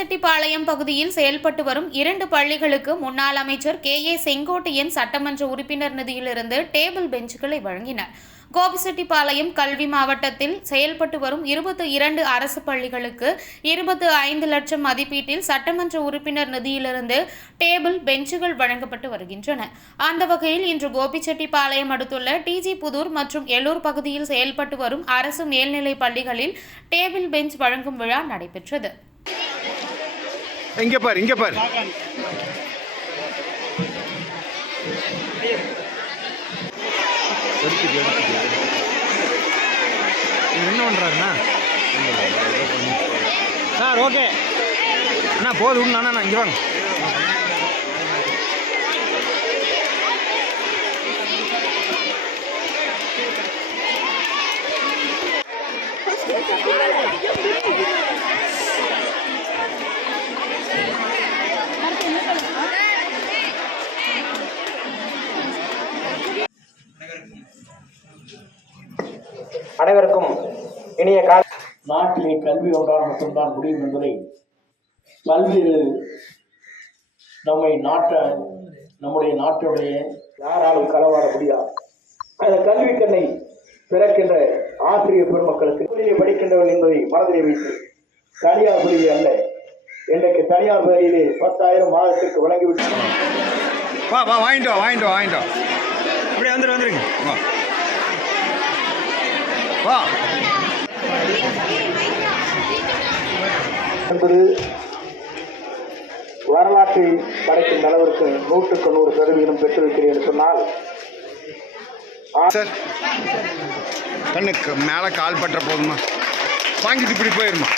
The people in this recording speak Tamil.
கோபிச்செட்டிப்பாளையம் பகுதியில் செயல்பட்டு வரும் 2 பள்ளிகளுக்கு முன்னாள் அமைச்சர் KA செங்கோட்டையன் சட்டமன்ற உறுப்பினர் நிதியிலிருந்து டேபிள் பெஞ்சுகளை வழங்கினார். கோபிச்செட்டிப்பாளையம் கல்வி மாவட்டத்தில் செயல்பட்டு வரும் 22 அரசு பள்ளிகளுக்கு 25 லட்சம் மதிப்பீட்டில் சட்டமன்ற உறுப்பினர் நிதியிலிருந்து டேபிள் பெஞ்சுகள் வழங்கப்பட்டு வருகின்றன. அந்த வகையில் இன்று கோபிச்செட்டிப்பாளையம் அடுத்துள்ள TG புதூர் மற்றும் எல்லூர் பகுதியில் செயல்பட்டு வரும் அரசு மேல்நிலை பள்ளிகளில் டேபிள் பெஞ்ச் வழங்கும் விழா நடைபெற்றது. இங்க பாரு என்ன பண்றாருண்ணா? சார் ஓகே அண்ணா போதும் அண்ணா இங்க வாங்க. அனைவருக்கும் இனிய காலை. நாட்டிலே கல்வி ஒன்றால் மட்டும்தான் முடியும் என்பதை பல்வேறு நம்முடைய நாட்டுடைய யாராலும் களவாட முடியாது. அந்த கல்வி கண்ணை பிறக்கின்ற ஆசிரியர் பெருமக்களுக்கு பள்ளியை படிக்கின்றவர்கள் என்பதை மனதிலே வைத்து தனியார் பள்ளியை அல்ல, இன்றைக்கு தனியார் பள்ளியிலே 10,000 மாதத்திற்கு வழங்கிவிட்டு வாங்கிட்டோம் இப்படி வந்துருங்க என்பது வரலாற்றை படைக்கும் அளவிற்கு 100% பெற்றிருக்கிறேன் என்று சொன்னால் சார் கண்ணுக்கு மேலே கால் பற்ற போதுமா வாங்கிட்டு இப்படி போயிருமா?